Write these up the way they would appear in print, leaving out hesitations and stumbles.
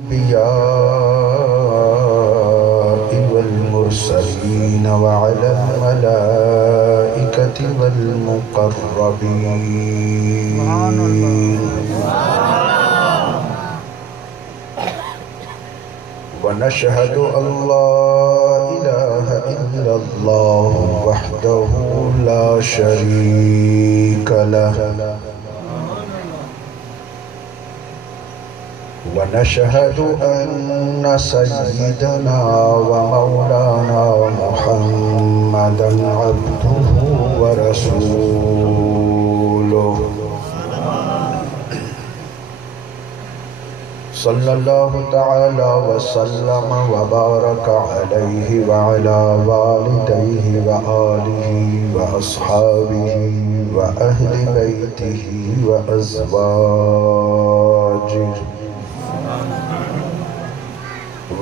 الأنبياء والمرسلين وعلى الملائكة والمقربين ونشهد أن لا إله إلا الله وحده لا شريك له ونشهد أن سيدنا ومولانا محمدا عبده ورسوله صلى الله تعالى وسلم وبارك عليه وعلى والديه وآله وأصحابه وأهل بيته وأزواجه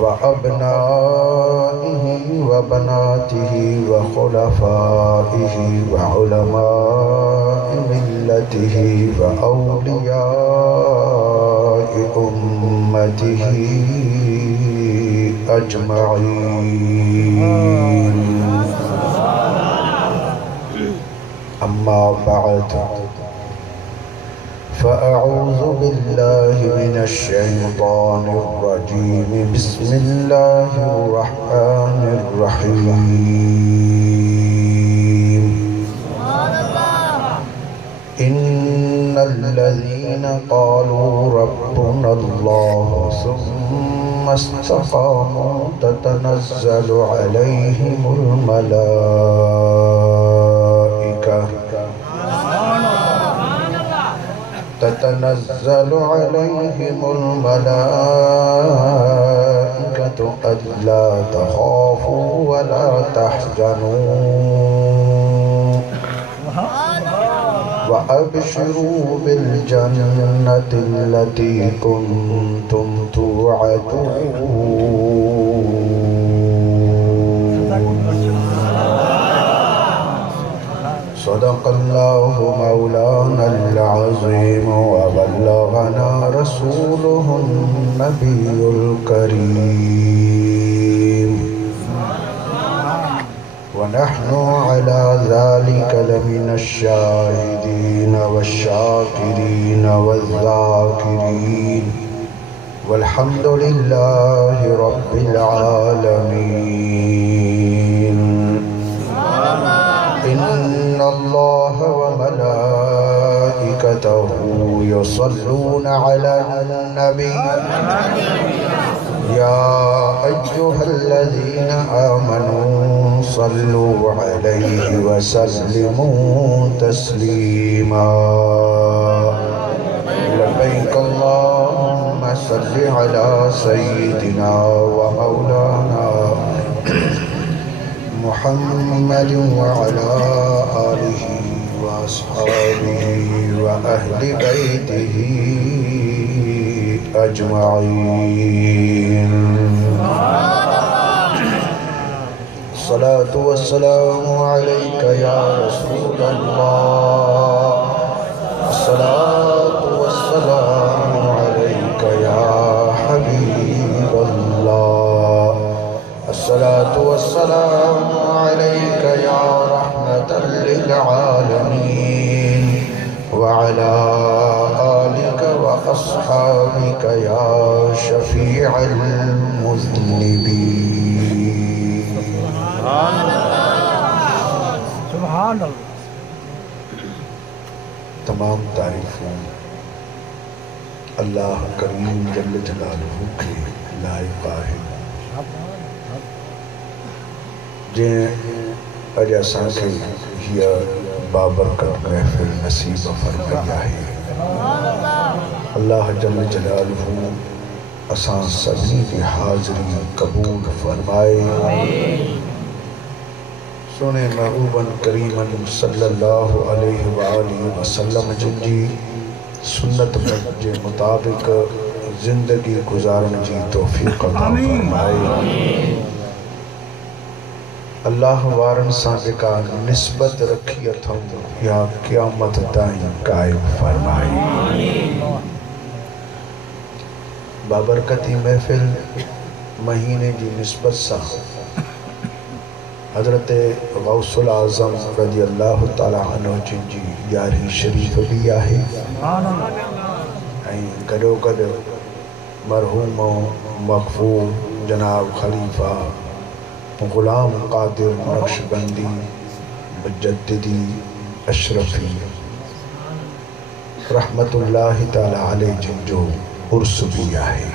وأبنائه وبناته وخلفائه وعلماء ملته وأولياء أمته أجمعين أما بعد فأعوذ بالله من الشيطان الرجيم بسم الله الرحمن الرحيم إن الذين قالوا ربنا الله ثم استقاموا تتنزل عليهم الملائكة ألا تخافوا ولا تحزنوا وأبشروا بالجنة التي كنتم توعدون صدق الله مولانا العظيم وبلغنا رسوله النبي الكريم ونحن على ذلك لمن الشاهدين والشاكرين والذاكرين والحمد لله رب العالمين إن الله وملائكته يصلون على النبي يا أيها الذين آمنوا صلوا عليه وسلموا تسليما لبيك اللهم صل على سيدنا ومولانا محمد وعلى آله وأصحابه وأهل بيته أجمعين الصلاة والسلام عليك يا رسول الله الصلاة والسلام عليك يا حبيب الله الصلاة والسلام عليك يا رحمة للعالمين وعلى آلك وأصحابك يا شفيع المذنبين سبحان الله तमाम तारीफों अल्लाह करीम जल्ल जलालहू के लायक है जे अज असांखे हीअ बाबरकत महफ़िल नसीब फरमाई है अल्लाह जल्ल जलालहू असां सभी की हाज़री कबूल फरमाए सोने महबूबन करीमन सल्लल्लाहु अलैहि वसल्लम जिनकी सुन्नत जे मुताबिक ज़िंदगी गुजारण जी तौफ़ीक़ अता फरमाए अल्लाह वारन सां जेका निस्बत रखी अथऊं या क़यामत ताईं क़ाइम फरमाए बाबरकती महफ़िल महीने की निस्बत सा हज़रत गौसुल आज़म रज़ी अल्लाह ताला अन्हु जी यारी शरीफ भी है। गॾो गॾु मरहूम मक़बूल जनाब खलीफ़ा ग़ुलाम क़ादिर नक्शबंदी मुजद्दिदी अशरफी रहमतुल्लाहि ताला अलैहि जिन जो उर्स भी है।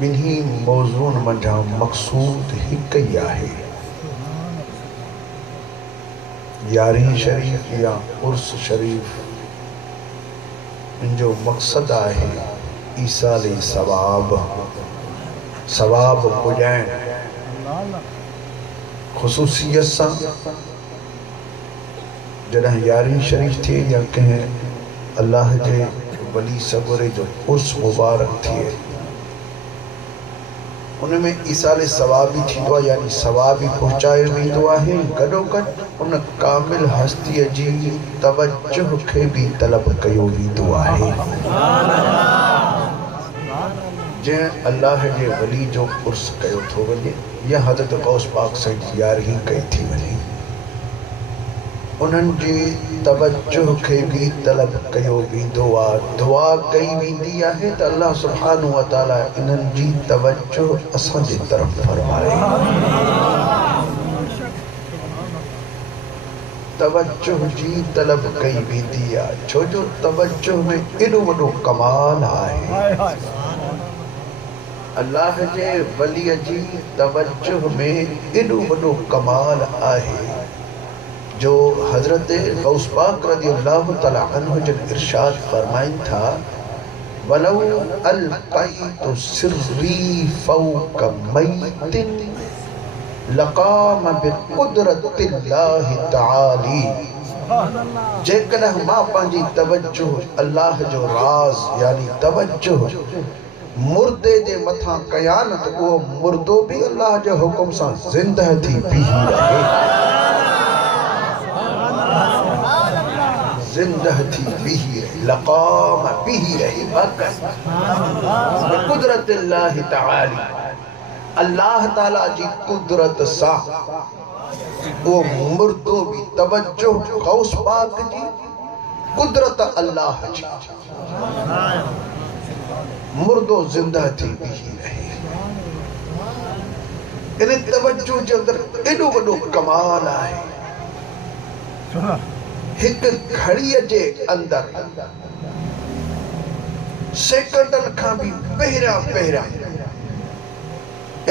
बिन्ही मौज़ून मंझा मक़सूद हिक ही है, यारी शरीफ या उर्स शरीफ। इन जो मक़सद है ईसाले सवाब सवाब पुॼाइण। ख़ुसूसियत सां जॾहिं यारी शरीफ थिए या कंहिं अल्लाह जे वली सगोरे जो उर्स मुबारक थिए, उनमें ईसाले सवाब भी थींदो आहे, यानी सवाब भी पहुचायो वेंदो आहे। गॾो गॾु उन कामिल हस्तीअ जी तवज्जो खे भी तलब कयो वेंदो आहे। जंहिं अल्लाह जे वली जो उर्स कयो थो वञे या हज़रत गौस पाक साईं जी यारही कई थी वञे, उन्हनि जी तवज्जो खे भी तलब कयो वेंदो आहे। दुआ कई वेंदी आहे त अल्लाह सुब्हानहु व तआला इन्हनि जी तवज्जो असांजे तरफ़ फरमाए। तवज्जो जी तलब कई वेंदी आहे, छो जो तवज्जो में एॾो वॾो कमाल आहे। अल्लाह जे वलीअ जी तवज्जो में एॾो वॾो कमाल आहे जो हज़रत गौस पाक रज़ी अल्लाह तआला अन्हु जन इरशाद फरमाइनि था, वलौ अलक़ैतु सिर्री फ़ौक़ मैतिन लक़ाम बिक़ुदरतिल्लाहि तआली। जेकॾहिं मां पंहिंजी तवज्जो अल्लाह जो राज़ यानी तवज्जो मुर्दे जे मथां कयां न त उहो मुर्दो भी अल्लाह जे हुकुम सां ज़िंदह थी बीही रहे, जिंदह थी बीही रहे, लक़ाम बीही रहे बिक़ुदरतिल्लाहि तआली। अल्लाह ताला जी कुदरत सां वो मुर्दो भी तवज्जो गौस पाक जी कुदरत अल्लाह जी मुर्दो जिंदा थी बीही रहे। इन तवज्जो जे अंदर एॾो वॾो कमाल आहे। हिक घड़ीअ जे अंदर सेकंडन खां भी पहिरियां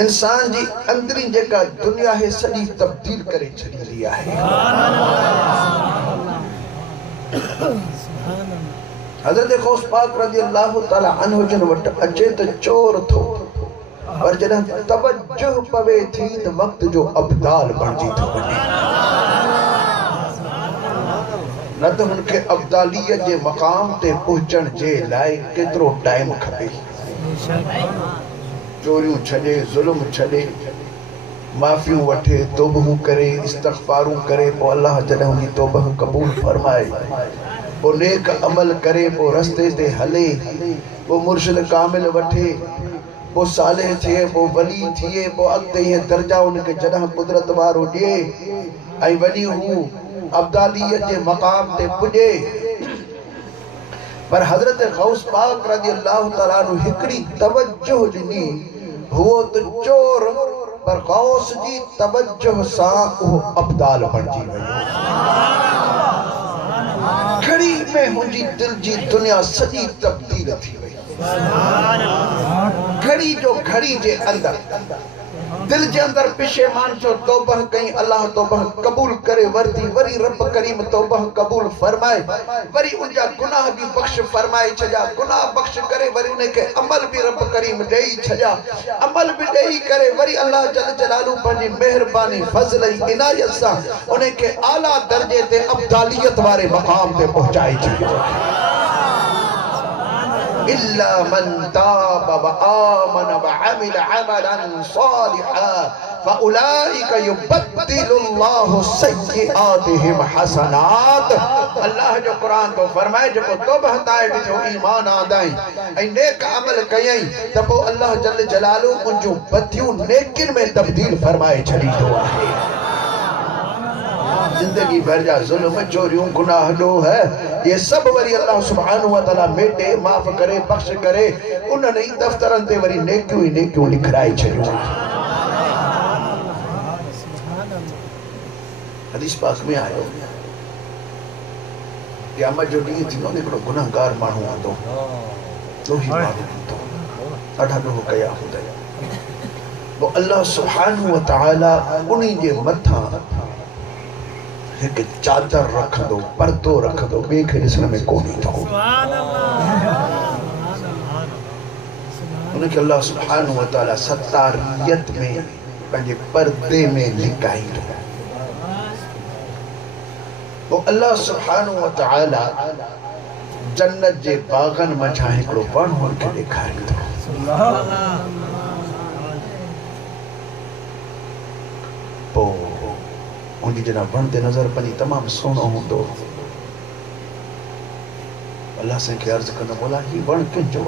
इंसान जी अंदरी जेका दुनिया है सॼी तब्दील करे छॾींदी आहे। हज़रत गौस पाक रज़ी अल्लाह ताला अन्हु जन वटि अचे त चोर थो, पर जॾहिं तवज्जो पवे थी त वक़्त जो अब्दाल बणिजी थो वञे। न त हुनखे अब्दालियत जे मक़ाम ते पहुचण जे लाइ केतिरो टाइम खपे। चोरियूं छॾे, ज़ुल्म छॾे, माफ़ियूं वठे, तौबहूं करे, इस्तग़फ़ारूं करे, पोइ अल्लाह जॾहिं हुनजी तौबह क़बूल फरमाए, पोइ नेक अमल करे, पोइ रस्ते ते हले, पोइ मुर्शिद कामिल वठे, पोइ सालेह थिए, पोइ वली थिए, पोइ अॻिते हीअ दर्जा हुनखे जॾहिं कुदरत वारो ॾिए ऐं वरी हू अब्दालियत जे मक़ाम ते पुॼे। पर हज़रत गौस पाक रज़ी अल्लाह ताला अन्हु हिकिड़ी तवज्जो ॾिनी, हुओ त चोर, पर गौस जी तवज्जो सां उहो अब्दाल बणिजी वियो। घड़ी में मुंहिंजी दिल जी दुनिया सॼी तब्दील थी वई। घड़ी जो घड़ी जे अंदर दिल जे अंदर पिशेमान जो तौबह कई, अल्लाह तौबह कबूल करे वरती, वरी रब करीम तौबह कबूल फरमाए, वरी उनजा गुनाह भी बख्श फरमाए छजा, गुनाह बख्श करे वरी उनके अमल भी रब करीम देई छजा, अमल भी देई करे वरी अल्लाह जल जलालू पंहिंजी मेहरबानी फज़ल ऐं इनायत सां उनके आला दर्जे ते अब्दालियत वारे मक़ाम ते पहुंचाई छजा। इल्ला मन ताब व आमन व अमिल अमलन सालिहा फउलाइका युबद्दिलुल्लाहु सय्यिआतिहिम हसनात। अल्लाह जो कुरान तो फरमाए जो तौबा ताए जो ईमान आदाई ऐं नेक अमल कयई त पोइ अल्लाह जल जलालू उनजो बदियूं नेकिन में तब्दील फरमाए छॾींदो आहे। जिंदगी भर जा जुल्म चोरियों गुनाह लो है ये सब वरी अल्लाह सुब्हानहु व तआला मेटे माफ करे बख्श करे उन्हनि ई दफ्तरन ते वरी नेकियूं ई नेकियूं लिखराए छॾियूं। हदीस पाक में आयो क़यामत जो ॾींहुं थींदो न हिकिड़ो गुनहगार माण्हू आंदो ॾोही माण्हू ईंदो ॾाढा ॾोह कया हूंदा पोइ अल्लाह सुब्हानहु व तआला उन्ही जे मथां एक चादर रखंदो पर्दो रखंदो ॿिए खे ॾिसण में कोन ईंदो। उनखे अल्लाह सुब्हानहु व तआला सतारियत में पंहिंजे पर्दे में लिकाईंदो। पोइ अल्लाह सुब्हानहु व तआला जन्नत जे बागन मथां हिकिड़ो वण हुनखे ॾेखारींदो। पोइ उनकी जना वण ते नजर पनी तमाम सोनो होंदो। अल्लाह से के अर्ज करना बोला ही वण किंजो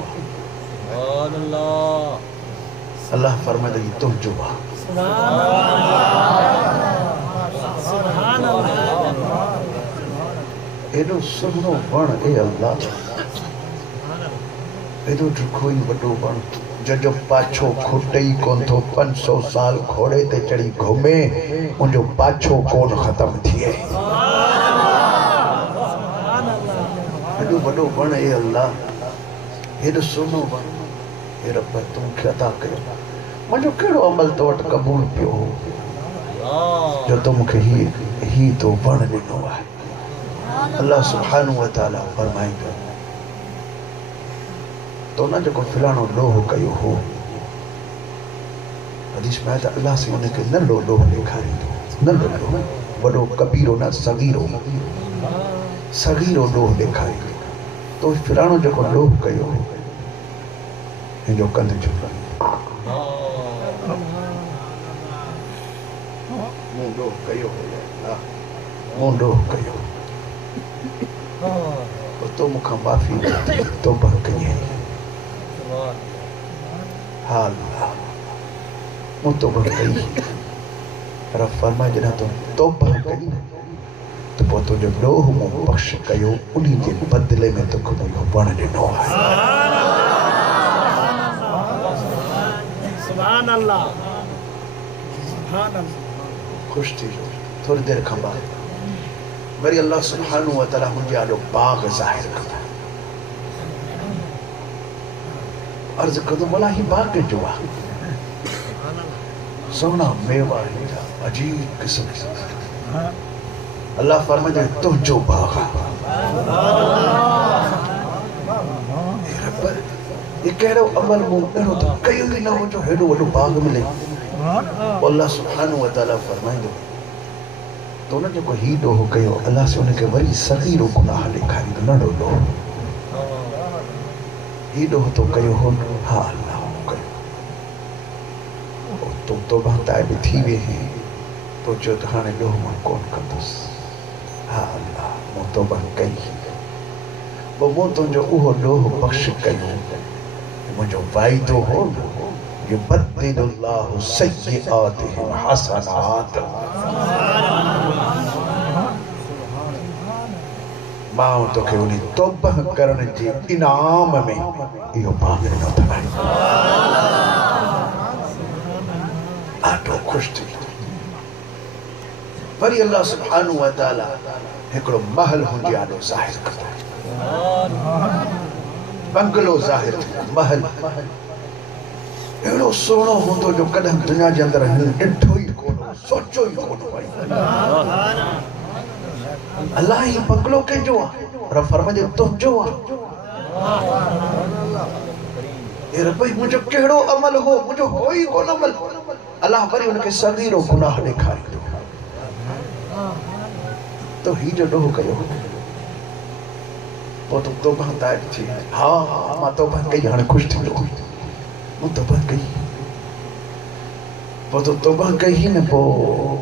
सुभान अल्लाह। अल्लाह फरमाए ही तुझो सुभान अल्लाह। एडो सुनो वण ए अल्लाह एडो ढुकोई वडो वण जो पाछो खुटई कोन थो 500 साल घोड़े ते चढ़ी घुमे उनजो पाछो कोन खत्म थिए। एडो वडो वण ए अल्लाह एडो सुनो वण ए रब तूं खे अता कयो मुंहिंजो कहिड़ो अमल तो वटि क़बूल पियो जो तो मूंखे ही तो वण ॾिनो आहे। अल्लाह सुब्हानहु व तआला फरमाईंदो तो ना जो फिलानो लोह कयो हो हदीस में आया अल्लाह से उनके न लो लोह ॾेखारींदो न लो वॾो कबीरो न सगीरो लोह ॾेखारींदो। तो फिलानो जो लोह कयो हो हिनजो कंध जो मूं लोह कयो मूं लोह कयो तो मूंखां माफ़ी तौबा कई हाल मूं तौबा कई रब फरमाए जॾहिं तो तौबा कई तो पोइ तुंहिंजो ॾोह मूं बख़्श कयो उन्ही जे बदिले में तोखे मुंहिंजो वण ॾिनो आहे। सुभान अल्लाह सुभान अल्लाह। ख़ुशि थी वियो थोरी देरि खां बाद वरी अल्लाह सुब्हानहु व तआला हुनजे आॾो बाग़ ज़ाहिर कंदो। अर्ज़ कंदो भला ही बाग़ जो आहे सोना मेवा अजीब क़िस्म अल्लाह फरमाए तुझो बाग़ ये कहिड़ो अमल मूं अहिड़ो त कयो ई न हो जो हेॾो वॾो बाग़ मिले। अल्लाह सुब्हानहु व तआला फरमाईंदो तो न जो ही ॾोह कयो अल्लाह से उनखे वरी सगीरो गुनाह ॾेखारींदो नंढो ॾोह ही ॾोह तो कयो हो हा अल्लाह कयो तो तौबा ताइब थी वे हैं तो चयो त हाणे ॾोह मां कोन कंदुसि हा अल्लाह मूं तौबा कई पोइ मूं तुंहिंजो उहो ॾोह बख़्श कयो मुंहिंजो वाइदो हो युबद्दिलुल्लाहु सय्यिआतिहिम हसनात। मां तोखे उन तौबा करण जे इनाम में इहो बाग़ ॾिनो अथई। ॾाढो ख़ुशि थी वरी अल्लाह सुब्हानहु व तआला हिकिड़ो महल हुनजे आॾो ज़ाहिर कंदो बंगलो ज़ाहिर थियो महल अहिड़ो सुहिणो हूंदो जो कॾहिं दुनिया जे अंदरि ॾिठो ई कोन सोचो ई कोन भई अल्लाह ही बंगलो कंहिंजो आहे रब फरमाए तुंहिंजो आहे। ए रब मुंहिंजो कहिड़ो अमल हो मुंहिंजो हो ई कोन अमल अल्लाह वरी उनखे सगीरो गुनाह ॾेखारींदो तो ही जो ॾोह कयो पोइ तूं तौबा ताइब थी हा मां तौबा कई हाणे ख़ुशि थींदो मूं तौबा कई वो तो तौबा कही न पो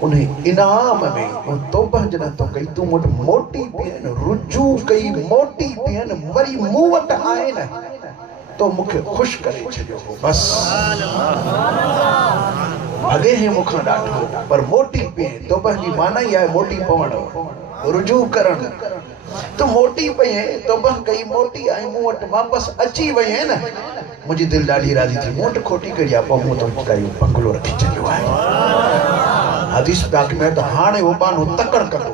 उन्हें इनाम में वो तौबा जना तो कही तू मुट मोटी पियन रुजू कई मोटी पियन वरी मुंह वट आए न तो मुखे खुश करे छो बस अगे है मुखा डाठो पर मोटी पिए तौबा जी माना ही है मोटी पवण रुजू करण तो मोटी पई है तौबा कई मोटी आई मुंह वट वापस अची वई है न मुझी दिल ॾाढी राज़ी थी मोट खोटी करी आ पो तो काई बंगलो रखी चलियो है हदीस पाक में तो हाणे वो बानो तकड़ कंदो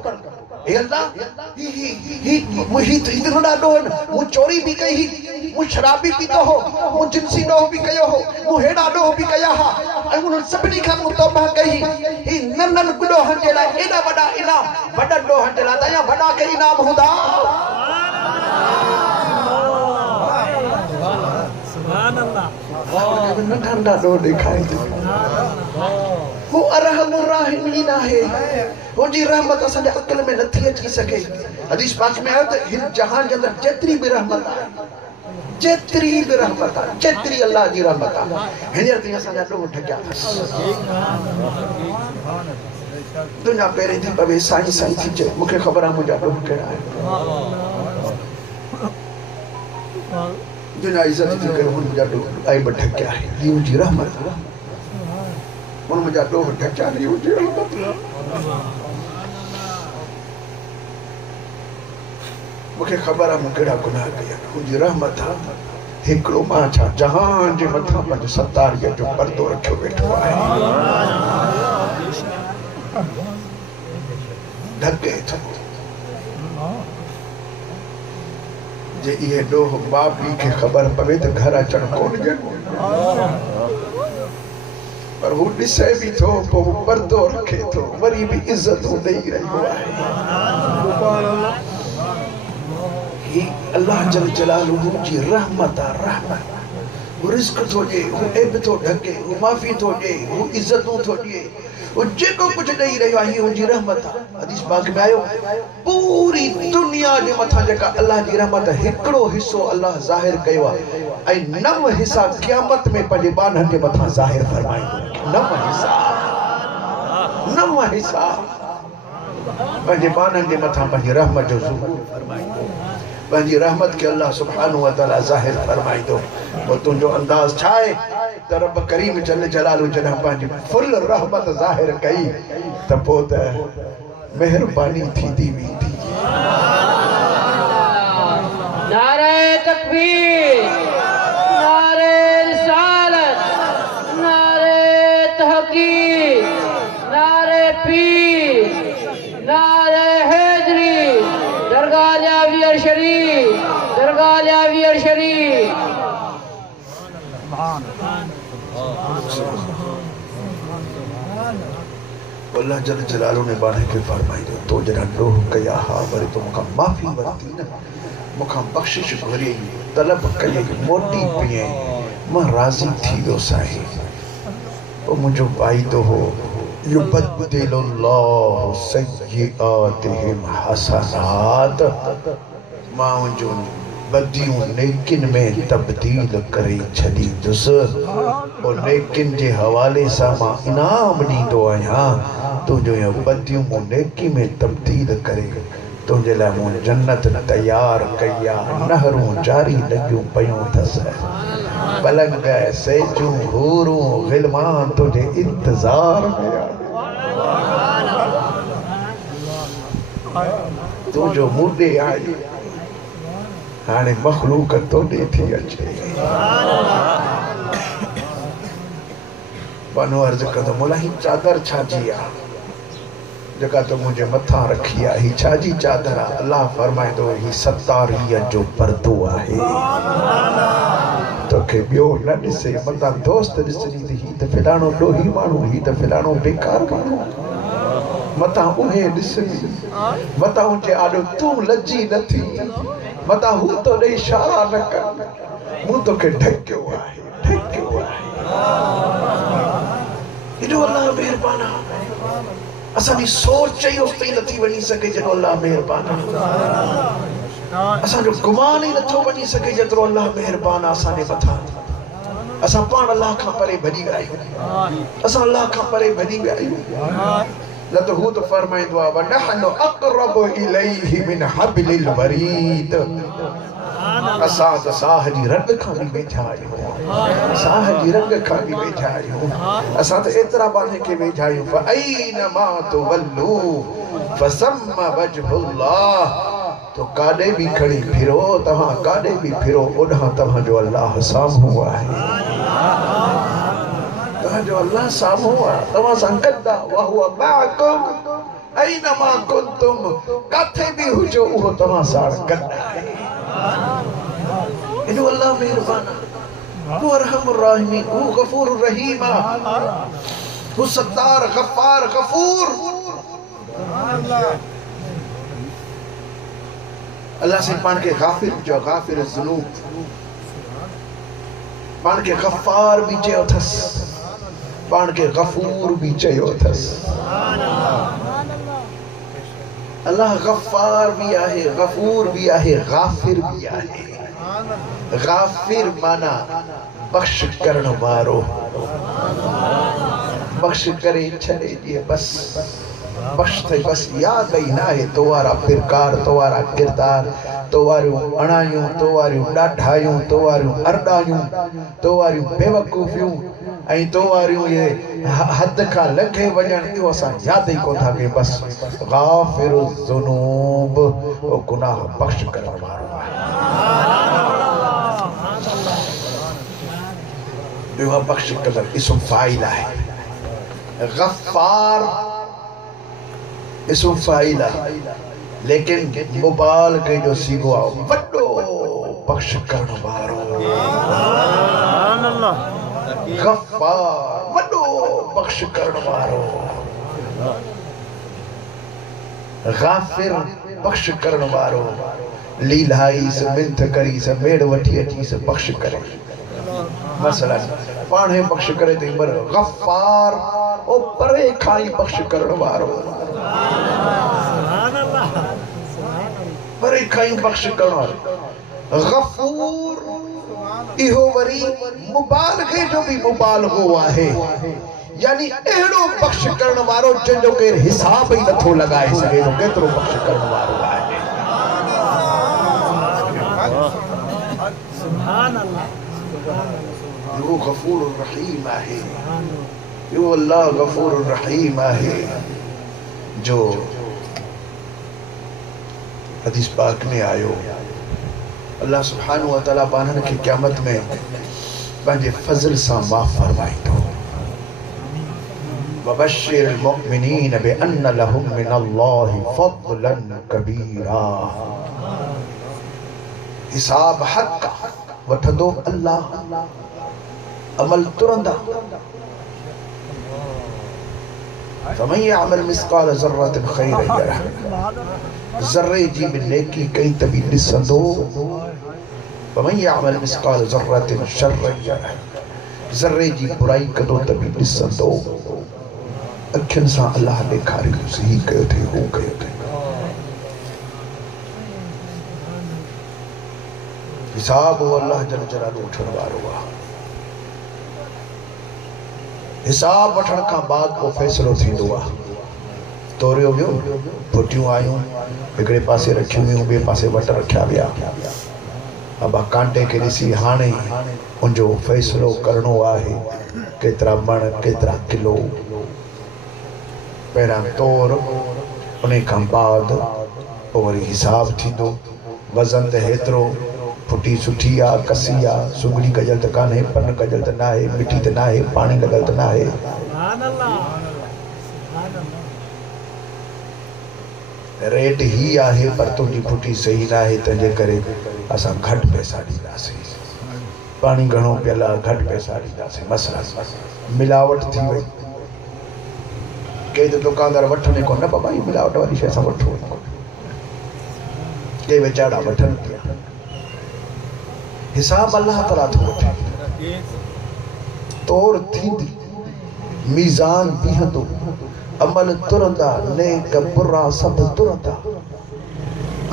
ए अल्लाह ही मुही तो इतना डाडो मु चोरी भी कई मु शराब भी पीतो हो मु जिंसी डो भी कयो हो मु हेडा डो भी कया हा ऐ उन सभनी खां मु तौबा कई ही नन्नन गुडो हंजेला एडा वडा इनाम वडा डो हंजेला तया वडा के इनाम हुदा सुभान अल्लाह न ठंडा डो दिखाई दे वो अरहमुर राहिमीन है वो जी रहमत असांजे अकल में नथी अची सके हदीस पाक में आयो त हिन जहान जे अंदर जेतरी भी रहमत है जेतरी भी रहमत है जेतरी अल्लाह जी रहमत है हिन ते असांजा डो ठकिया दुनिया पेरे थी पवे साईं साईं थी चे मुखे खबर है मुजा डो केड़ा है दुनिया इज्जत थी करे मुजा डो आई बठकिया है ये जी रहमत उन मुझा डो ठकिया नहीं हुजे मुखे खबर है मुकेड़ा गुनाह कया मुझी रहमत है हिकड़ो मां छा जहान जे मथा पंज सतारिया जो पर्दो रखियो वेठो है ढके थो जे ये डो बाप के खबर पवे तो घर अचण कोन जे पर वो दिसे भी थो पो पर्दो रखे थो वरी भी इज्जत नहीं रही है ही अल्लाह जल जलालहू जी रहमत रहमत वो रिस्क थो जे वो ऐब थो ढके वो माफी थो जे वो इज्जतों थो जे वो जेको कुछ नहीं रही है उनकी रहमत हदीस पाक में आयो पूरी दुनिया जे मथा जेका अल्लाह जी रहमत हिकड़ो हिस्सो अल्लाह जाहिर कयो आई 9 हिस्सा क़यामत में पंजे बानन जे मथा जाहिर फरमाईंदो 9 हिस्सा पंजे बानन जे मथा पंजे रहमत जो ज़ुहूर फरमाईंदो पंजी रहमत के अल्लाह सुब्हानहू व तआला जाहिर फरमाईंदो वो तुंजो अंदाज छाए त रब करीम जल जलालहू जॾहिं पंहिंजी फुल रहमत ज़ाहिर कई त पोइ त मेहरबानी थींदी वेंदी नारे तकबीर नारे रिसालत नारे तहकीक नारे पीर नारे हैदरी दरगाह जावियर शरीफ दरगाह जावियर शरीफ अल्लाह जल जलालहू ने बाने के फरमाई दो तो जरा डोह कया हा वरी तो मुखा माफी वरती न मुखा बख्शिश घुरी तलब कई मोटी पिए मां राजी थी वियो साईं ओ मुंहिंजो वाइदो हो युबद्दिलुल्लाहु सय्यिआतिहिम हसनात मां जो बदियूं नेकिन में तब्दील करे छॾींदुसि और नेकिन जे हवाले सां मां इनाम ॾींदो आहियां तुंहिंजो इहो बदियूं मूं नेकी में तब्दील करे तुंहिंजे लाइ मूं जन्नत तयार कई आहे नहरूं जारी लॻियूं पयूं अथसि पलंग सेजूं हूरूं ग़िलमान तुंहिंजे इंतज़ार में तुंहिंजो मुॾे आई हाणे मखलूक तोड़े थी अचे बानो अर्ज कंदो मोला ही चादर छाजी आ जका तो मुझे मथा रखी आ ही छाजी चादर आ अल्लाह फरमाइंदो ही सतारीअ जो पर्दो आहे तोखे ॿियो न ॾिसे मता दोस्त ॾिसणी थी ही त फिलाणो ॾोही माण्हू ही त फिलाणो बेकार माण्हू मता उहे ॾिसणी मता उनजे आॾो तूं लजी नथी मता हू तो इशारा न कर मूं तोखे ढकियो आहे एॾो अल्लाह महिरबान आहे असांजी सोच चई उते नथी वञी सघे जेको अल्लाह महिरबान आहे असांजो गुमान ई नथो वञी सघे जेतिरो अल्लाह महिरबान आहे असांजे मथां असां पाण अल्लाह खां परे भॼी विया आहियूं असां अल्लाह खां परे भॼी विया आहियूं न त हू त फरमाईंदो आहे वनहनु अक़रबु इलैहि मिन हब्लिल वरीद असां त साह जी रग खां बि वेझा आहियूं साह जी रग खां बि वेझा आहियूं असां त एतिरा बाने खे वेझा आहियूं फअैनमा तुवल्लू फसम्मा वजहुल्लाह तो काॾे बि खणी फिरो तव्हां काॾे बि फिरो ओॾां तव्हांजो अल्लाह साम्हूं आहे तव्हांजो अल्लाह साम्हूं आहे तव्हां सां गॾु आहे वहुव मअकुम ऐनमा कुंतुम काथे बि हुजो उहो तव्हां सां गॾु आहे एॾो अल्लाह महिरबान आहे हू अरहमुर राहिमीन हू गफूरुर रहीम आहे हू सत्तार गफ्फार गफूर अल्लाह से पान के गाफिर जो गाफिर ज़ुनूब पान के गफ्फार भी चयो थस पान के गफूर भी चयो थस अल्लाह गफ्फार भी आहे गफूर भी आहे गाफिर भी आहे गाफिर माना बख्श करण वारो बख्श करे छॾे ॾिए बस बख्श थे बस याद ही ना है तो वारा फिरकार तो वारा किरदार तो वारियूं अणायूं तो वारियूं ॾाढायूं तो वारियूं अरडायूं तो वारियूं बेवकूफ़ियूं ऐं तो वारियूं ये हद खां लंघे वञण इहो असां यादि ई कोन था कयूं बस गाफ़िरु ज़ुनूब ओ गुनाह बख्श करण वारो आहे ॿियो बख्श करण इस्म फ़ाइल आहे गफ़्फ़ार इस्म फ़ाइल आहे लेकिन मुबालगे जो सीगो आहे वॾो बख्श करण वारो गफ़्फ़ार वॾो बख्श करण वारो गाफिर बख्श करण वारो लीलाई से मिंथ करी से मेड़ वठी अची से बख्श करे मसलन पाणे बख्श करे थी पर गफ़्फ़ार ओ परे खाई बख्श करण वारो परे खाई बख्श करण वारो गफूर इहो वरी मुबालगे जो भी मुबालगो आहे यानी एड़ो बख्श करण वारो जंहिंजो केर हिसाब ही नथो लगाए सके तो केतिरो बख्श करण वारो आहे सुभान अल्लाह यो गफूर रहीम आहे यो अल्लाह गफूर रहीम आहे जो हदीस पाक में आयो अल्लाह सुब्हानहु व तआला पानन के क़यामत में पंहिंजे फज़ल सां माफ़ फरमाईंदो वबश्शिरिल मुमिनीन बिअन्न लहुम मिनल्लाहि फ़ज़लन कबीरा हिसाब हक़ वठंदो अल्लाह अमल तुरंदा फमन यअमल मिस्क़ाल ज़र्रतिन ख़ैरन यरह ज़र्रे जी भी नेकी कई तभी ॾिसंदो फमन यअमल मिस्क़ाल ज़र्रतिन शर्रन यरह ज़र्रे जी बुराई कंदो तभी ॾिसंदो अखियुनि सां अल्लाह ॾेखारियोसि ही कयो थे हू कयो थे हिसाब वो अल्लाह जल जलालहु वठण वारो आहे हिसाब वठण खां बाद को फैसलो थींदो आहे तोरियो वियो फुटियूं आयूं हिकिड़े पासे रखियूं हुयूं ॿिए पासे वट रखिया विया अब कांटे के ॾिसी हाणे उनजो फैसलो करणो आहे केतिरा मण केतिरा किलो पहिरां तोर उन खां बाद पोइ वरी हिसाब थींदो वज़न त हेतिरो फुटी सुठी आहे कसी आहे सुगड़ी कजल त कान्हे पन कजल त न आहे मिठी त न आहे पाणी लॻल त न आहे रेट ही आहे पर तुंहिंजी फुटी सही न आहे तंहिंजे करे असां घटि पैसा ॾींदासीं पाणी घणो पियल आहे घटि पैसा ॾींदासीं मसला मिलावट थी वई के तो दुकानदार वठने को न बाबा मिलावट वाली शइ सां वठो के वेचारा वठनि पिया हिसाब अल्लाह ताला थो वठे तोड़ थींदी मीज़ान बीहंदो अमल तुरंदा नेक बुरा सब तुरंदा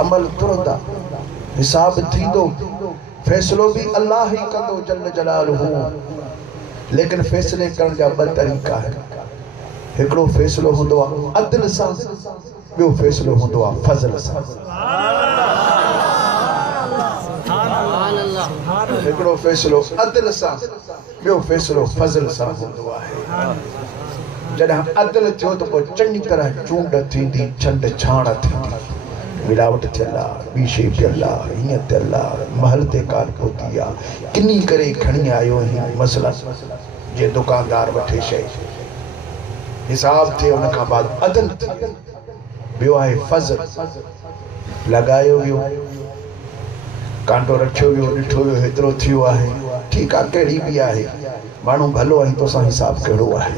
अमल तुरंदा हिसाब थींदो, फैसलो भी अल्लाह ही कंदो जल जलालहू। लेकिन फैसले करण जा ॿ तरीक़ा आहिनि। हिकिड़ो फैसलो हूंदो आहे अदल सां, ॿियो फैसलो हूंदो आहे फज़ल सां। हिकिड़ो फैसलो अदल सां, ॿियो फैसलो फज़ल सां हूंदो आहे। जॾहिं अदल थियो त पोइ चङी तरह चूंड थींदी, छंड छाण थींदी, मिलावट थियल आहे, ॿी शइ थियल आहे, हीअं थियल आहे, महल ते कान पहुती आहे, किनी करे खणी आयो आहीं। मसला जे दुकानदार वठे शइ, हिसाब थिए, उन खां बाद अदल थिए। ॿियो आहे फज़ल, लॻायो वियो, कांटो रखियो वियो, ॾिठो वियो हेतिरो थियो आहे, ठीकु आहे, कहिड़ी बि आहे, माण्हू भलो आहे, तोसां हिसाब कहिड़ो आहे?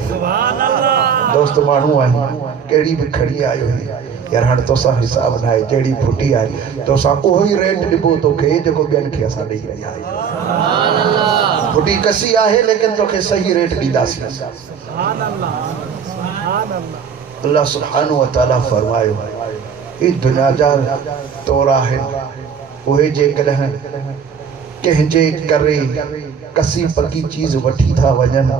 दोस्त माण्हू आहे, कहिड़ी बि खणी आयो आहीं, यार हाणे तोसां हिसाब न आहे, जहिड़ी फुटी आहे तोसां उहो ई रेट ॾिबो तोखे जेको ॿियनि खे असां ॾेई रहिया आहियूं। फुटी कसी आहे लेकिन तोखे सही रेट ॾींदासीं। अल्लाह सुब्हानहु व तआला फरमायो, ई दुनिया जा तौर आहिनि, उहे जेकॾहिं कंहिंजे करे कसी पकी चीज़ वठी था वञनि,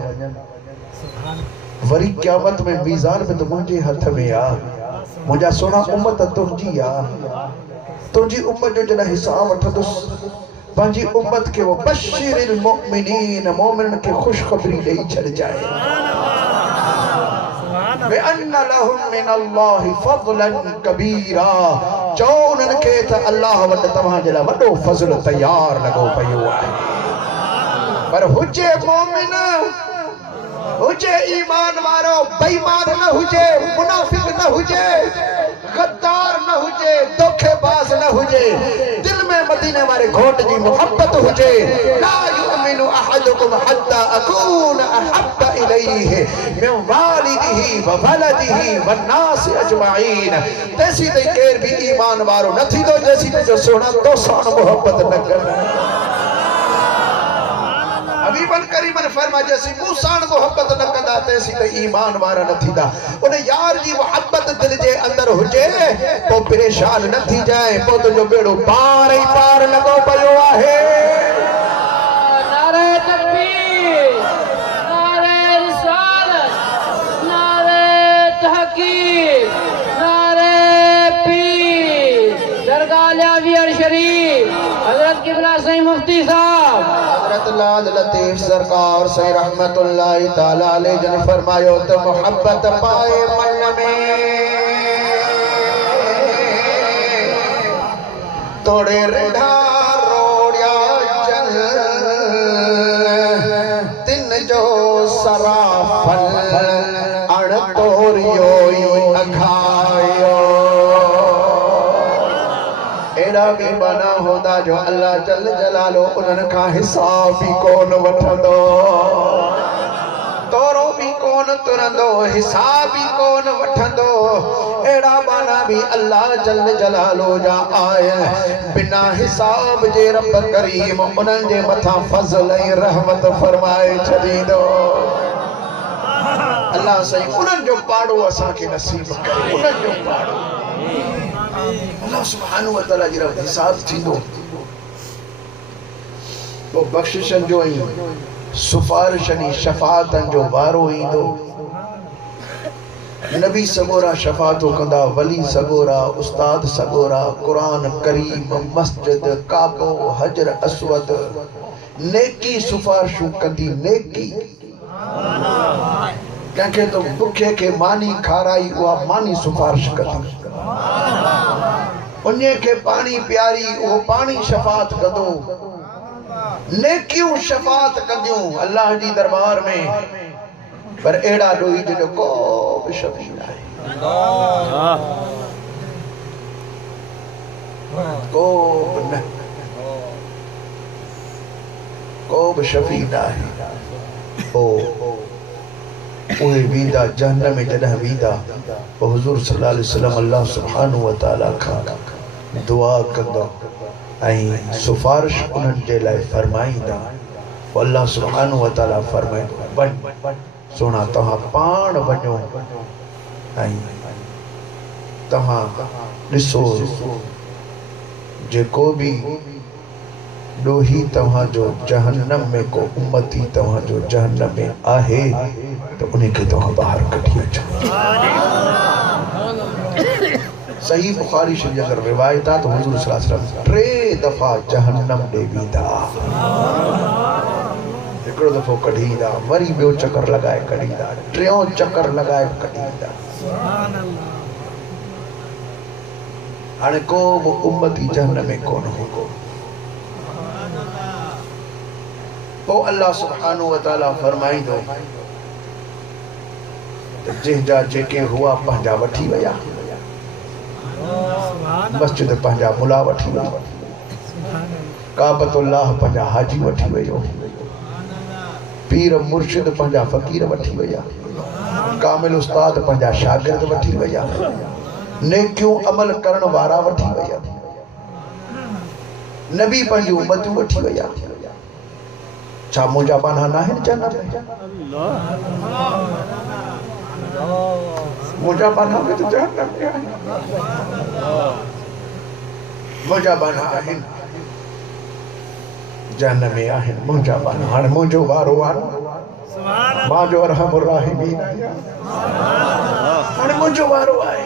वरी क़यामत में मीज़ान में त मुंहिंजे हथ में आहे, मुंहिंजा सोना उम्मत तुंहिंजी आहे, तुंहिंजी उम्मत जो जॾहिं हिसाब वठंदुसि, पंहिंजी उम्मत खे वो बशिरिल मुमिनीन, मोमिननि खे ख़ुशख़बरी ॾेई छॾिजाए, बिअन्न लहुम मिनल्लाहि फ़ज़लन कबीरा, चओ उन्हनि खे त अल्लाह वटि तव्हांजे लाइ वॾो फज़ल तयारु लॻो पियो आहे। पर हुजे मोमिन, हुजे ईमान वारो, बेईमान न हुजे, मुनाफिक न हुजे, गद्दार न हुजे, धोखेबाज न हुजे, दिल में मदीने वाले घोट जी मोहब्बत हुजे। ला युमिनु अहदुकुम हत्ता अकून अहब्ब इलैहि मिन वालिदिही व वलदिही वन्नास अजमाइन। तेसी ताईं केर भी ईमान वारो न थींदो जेसी जो सोना तोसां मोहब्बत न करे। हबीबन करीमन फरमा जैसी मूसां मोहब्बत न कंदा तेसी त ईमान वारा न थींदा। उन यार जी मोहब्बत दिल जे अंदर हुजे, पोइ परेशान न थी जाए, पोइ तुंहिंजो बेड़ो पार ई पार लॻो पियो आहे। नारे तकबीर, नारे रिसालत, नारे तहकीक, नारे पीर, दरगाह अलिया शरीफ, हजरत किबला सही मुफ्ती साहब, हजरत लाल लतीफ सरकार से रहमतुल्लाहि ताला अलैहि जन फरमायो तो मोहब्बत पाए मन में तोड़े रेढ़ा रोड़िया जल तिन जो सराफल अड़ तोरियो अखायो। एड़ा भी बना होता जो अल्लाह जल जलालो उन्हनि खां हिसाब भी कोन वठंदो, तोरो भी कोन तुरंदो, हिसाब भी कोन वठंदो। एड़ा बाना भी अल्लाह जल जलालो जा आया, बिना हिसाब जे रब करीम उन्हनि जे मथां फज़ल ऐं रहमत फरमाए छॾींदो। अल्लाह सही उन्हनि जो पाड़ो असांखे नसीब करे, उन्हनि जो पाड़ो। अल्लाह सुब्हानहु व तआला जी रब हिसाब थींदो, तो बख्शिशन जो ऐं सुफ़ारिशनि शफ़ाअतनि जो वारो ईंदो। नबी सगोरा शफ़ाअतो कंदा, वली सगोरा, उस्ताद सगोरा, कुरान करीम, मस्जिद, काबो, हजर अस्वद, नेकी सुफ़ारिशूं कंदी, नेकी। कंहिंखे तो बुखे खे मानी खाराई, उहा मानी सुफ़ारिश कंदी। उन्हे के पानी प्यारी, वो पानी शफात कंदो। नेकियूं शफात कंदियूं अल्लाह जी दरबार में। पर एड़ा ॾोही जो को भी शफ़ी न आहे, को भी शफ़ी न आहे। उहे वींदा जहन्नम में, जॾहिं वींदा पोइ हुज़ूर सल्लल्लाहु अलैहि वसल्लम अल्लाह सुब्हानहु व तआला खां दुआ कंदा ऐं सिफारिश उन्हनि जे लाइ फरमाईंदा। पोइ अल्लाह सुब्हानहु व तआला फरमाईंदो, वञ सोना तव्हां पाण वञो ऐं तव्हां ॾिसो जेको भी डोही तव्हां जो जहन्नम में को उम्मती तव्हां जो जहन्नम में आहे तो उन्हें के तव्हां बाहर कढी अचो। सही बुखारी शरीफ अगर रिवायत आहे तो हुजूर सल्लल्लाहु अलैहि वसल्लम 3 दफ़ा जहन्नम ॾे वेंदा, हिकिड़ो दफ़ो कढींदा, वरी ॿियो चकर लगाए कढींदा, टियों चकर लगाए कढींदा। हाणे को बि उम्मती जहन्नम में कोन हो। पोइ अल्लाह सुब्हानहु व तआला फरमाईंदो जंहिंजा जेके हुआ पंहिंजा वठी विया, मस्जिद पंहिंजा मुला वठी विया, काबतुल्लाह पंहिंजा हाजी वठी वियो, पीर मुर्शिद पंहिंजा फ़कीर वठी विया, कामिल उस्ताद पंहिंजा शागिर्द वठी विया, नेकियूं अमल करण वारा वठी विया, नबी पंहिंजी उम्मतियूं वठी विया। छा मुंहिंजा पाना न आहिनि जन्नत में? मुंहिंजा पाना में तो जन्नत में आहिनि, मुंहिंजा पाना आहिनि जन्नत में आहिनि, मुंहिंजा पाना। हाणे मुंहिंजो वारो आहे, मां जो अरहमुर राहिमीन आहियां, हाणे मुंहिंजो वारो आहे,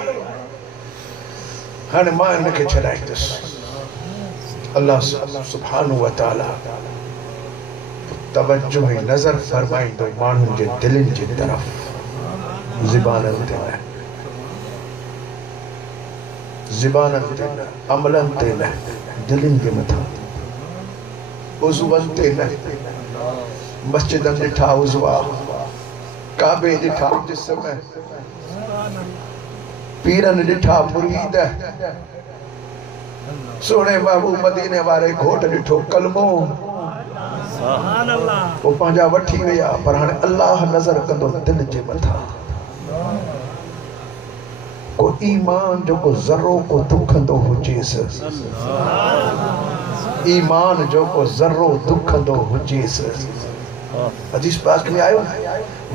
हाणे मां हिनखे छॾाईंदुसि। अल्लाह सुब्हानहु व तआला तवज्जो नज़र फरमाईंदो माण्हुनि जे दिलनि जी तरफ़, ज़ुबाननि ते न, ज़ुबाननि ते न, अमलनि ते न, दिलनि जे मथां, उज़वनि ते न। मस्जिदनि ॾिठा उज़वा, काबे ॾिठा जिस्म, पीरनि ॾिठा मुरीद, सोने बाबू मदीने वारे घोट ॾिठो कलमो, वो पंहिंजा वठी विया, पर हाणे अल्लाह नज़र कंदो दिल जे मथां। को ईमान जो को ज़र्रो को दुखंदो हुजेसि, ईमान जो को ज़र्रो दुखंदो हुजेसि। हदीस पाक में आयो,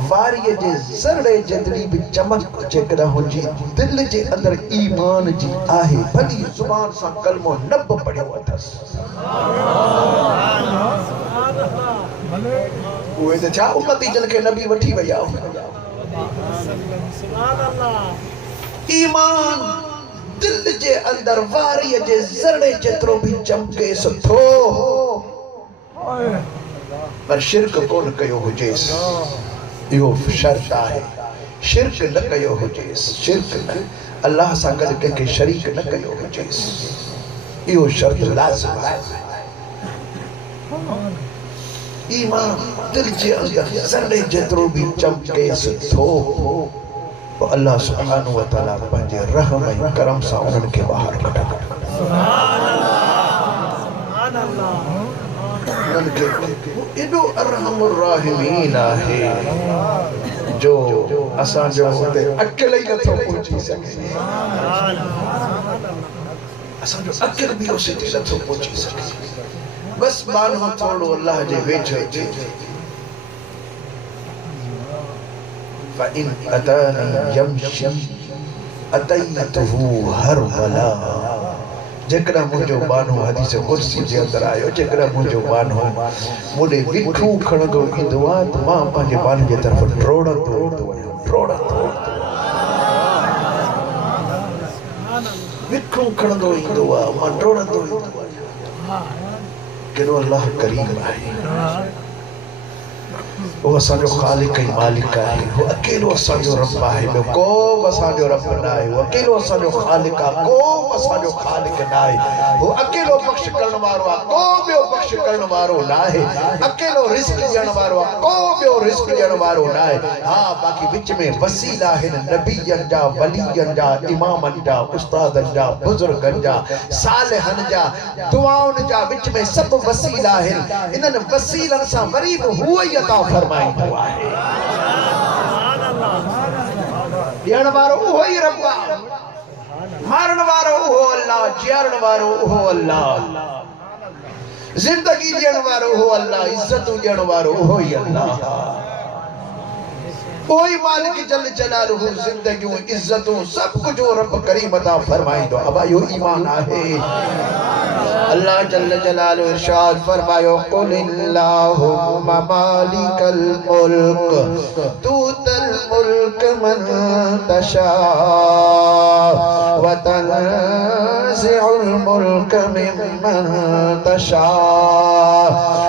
वारीअ जे ज़र्रे जेतिरी बि चमक जेकॾहिं हुजे दिल जे अंदरि ईमान जी आहे, भली ज़ुबान सां कलमो न बि पढ़ियो अथसि, उहे त छा उम्मती जन खे नबी वठी विया। ईमान दिल जे अंदरि वारीअ जे ज़र्रे जेतिरो बि चमकेसि थो, पर शिरक कोन कयो हुजेसि, इहो शर्त आहे। शिरक न कयो हुजेसि, शिरक न, अल्लाह सां गॾु कंहिंखे शरीक न कयो हुजेसि, इहो शर्त लाज़िम आहे। ईमान दिल जे अंदरि ज़र्रे जेतिरो बि चमकेसि थो, पोइ अल्लाह सुब्हानहु व तआला पंहिंजे रहम ऐं करम सां उन्हनि खे ॿाहिरि कढंदो। एॾो अरहमुर राहिमीन आहे जो असांजो हुते अकेले ई नथो पहुची सघे, असांजो अकेल बि उसे ते नथो पहुची सघे। बस माण्हू थोरो अल्लाह जे वेझो अचे। फ़इन अतानी यमशी अतैतहु हरवला, जेकॾहिं मुंहिंजो बानो हदीस कुर्सी जे अंदरि आयो, जेकॾहिं मुंहिंजो बानो मूंॾे विठूं खणंदो ईंदो आहे त मां पंहिंजे बाने जे तरफ़ ड्रोड़ंदो ईंदो आहियां, ड्रोड़ंदो विठूं खणंदो ईंदो आहे, मां ड्रोड़ंदो ईंदो आहियां। केॾो अल्लाह करीम आहे, वो असांजो ख़ालिक ऐं मालिक आहे, वो अकेलो असांजो रब आहे, ॿियो को बि असांजो रब न आहे। वो अकेलो असांजो ख़ालिक आहे, को बि असांजो ख़ालिक न आहे। वो अकेलो बख़्श करण वारो आहे, को ॿियो बख़्श करण वारो न आहे। अकेलो रिस्क ॾियण वारो आहे, को ॿियो रिस्क ॾियण वारो न आहे। हा, बाक़ी विच में वसीला आहिनि, नबीअनि जा, वलीअनि जा, इमामनि जा, उस्तादनि जा, बुज़ुर्गनि जा, सालिहनि जा, दुआउनि जा, विच में सभु वसीला आहिनि। इन्हनि वसीलनि सां वरी बि हूअ ई अता फरमाईंदो आहे। ॾियण वारो उहो ई रब आहे, मारण वारो उहो अल्लाह, जियारण वारो उहो अल्लाह, ज़िंदगी ॾियण वारो उहो अल्लाह, इज़्ज़त ॾियण वारो उहो ई अल्लाह। कोई मालिक जल जलालहू जिंदगियों इज्जतों सब कुछ जो रब करीम अता फरमाइंदो। अब यो ईमान आहे। अल्लाह जल जलालहू इरशाद फरमायो कुलिल्लाहुम्मा मालिकल मुल्क तूतल मुल्क मन तशा व तनज़िउल मुल्क मिम्मन तशा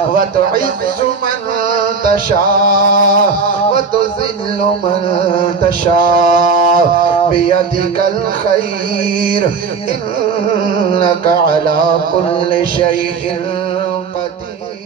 व तुइज़्ज़ु मन तशा व तुज़िल्लु मन तशा बियदिकल खैर इन्नका अला कुल्लि शैइन क़दीर।